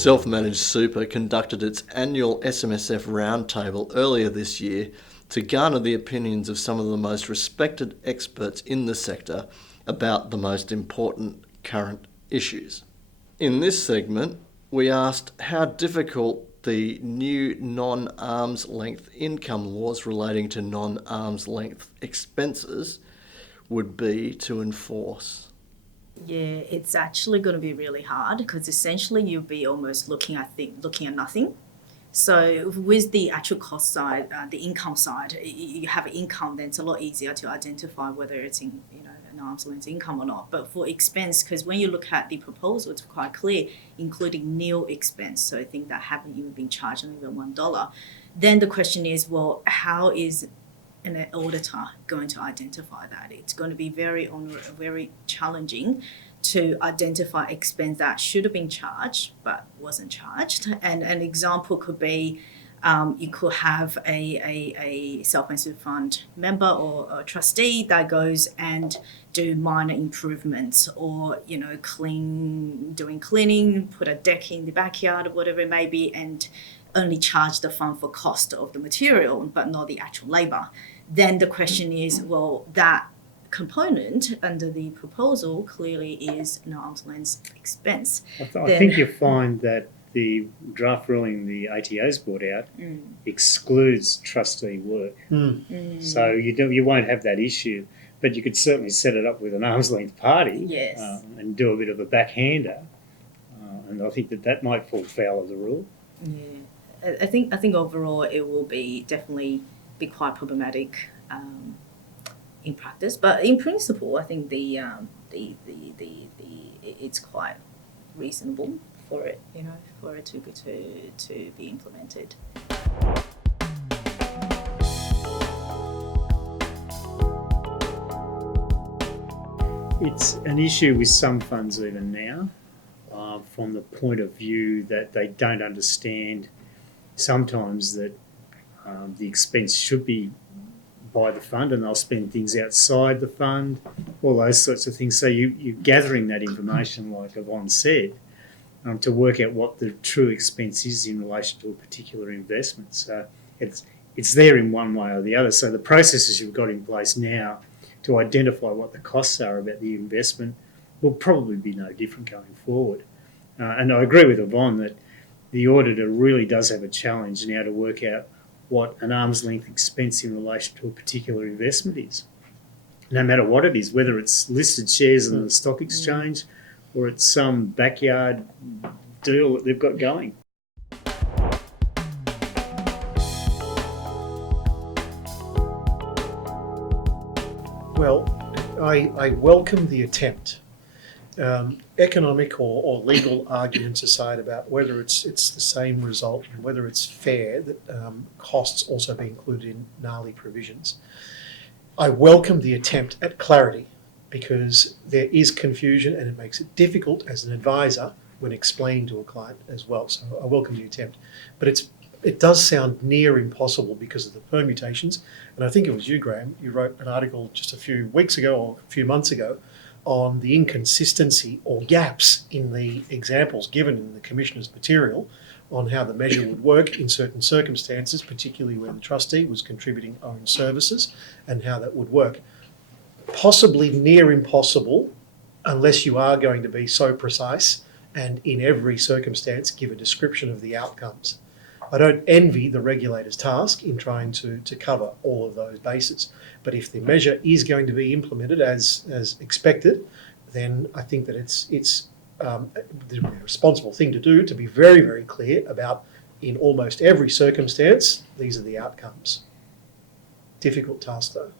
Self-Managed Super conducted its annual SMSF Roundtable earlier this year to garner the opinions of some of the most respected experts in the sector about the most important current issues. In this segment, we asked how difficult the new non-arm's length income laws relating to non-arm's length expenses would be to enforce. Yeah, it's actually going to be really hard because essentially you'll be almost looking at nothing. So with the actual cost side, the income side, you have income, then it's a lot easier to identify whether it's in an arm's length income or not. But for expense, because when you look at the proposal, it's quite clear, including nil expense. So I think that haven't even been charged even $1. Then the question is, well, how is an auditor going to identify that? It's going to be very challenging to identify expense that should have been charged but wasn't charged. And an example could be you could have a self-managed fund member or a trustee that goes and do minor improvements or doing cleaning, put a deck in the backyard or whatever it may be, and only charge the fund for cost of the material but not the actual labour. Then the question is, well, that component under the proposal clearly is an arm's length expense. I think you find that the draft ruling the ATO's brought out excludes trustee work. So you won't have that issue, but you could certainly set it up with an arm's length party. Yes. And do a bit of a backhander. And I think that might fall foul of the rule. Yeah, I think overall it will definitely be quite problematic in practice, but in principle, I think it's quite reasonable for it, for it to be implemented. It's an issue with some funds even now, from the point of view that they don't understand sometimes that the expense should be by the fund, and they'll spend things outside the fund, all those sorts of things. So you're gathering that information, like Yvonne said, to work out what the true expense is in relation to a particular investment. So it's there in one way or the other. So the processes you've got in place now to identify what the costs are about the investment will probably be no different going forward. And I agree with Yvonne that the auditor really does have a challenge now to work out what an arm's length expense in relation to a particular investment is, no matter what it is, whether it's listed shares in the stock exchange or it's some backyard deal that they've got going. Well, I welcome the attempt. Economic or legal arguments aside about whether it's the same result and whether it's fair that costs also be included in NALI provisions. I welcome the attempt at clarity because there is confusion and it makes it difficult as an advisor when explained to a client as well. So I welcome the attempt, but it does sound near impossible because of the permutations. And I think it was you, Graeme, you wrote an article just a few weeks ago or a few months ago on the inconsistency or gaps in the examples given in the Commissioner's material on how the measure would work in certain circumstances, particularly where the trustee was contributing own services, and how that would work. Possibly near impossible unless you are going to be so precise and in every circumstance give a description of the outcomes. I don't envy the regulator's task in trying to cover all of those bases. But if the measure is going to be implemented as expected, then I think that it's the responsible thing to do to be very, very clear about, in almost every circumstance, these are the outcomes. Difficult task though.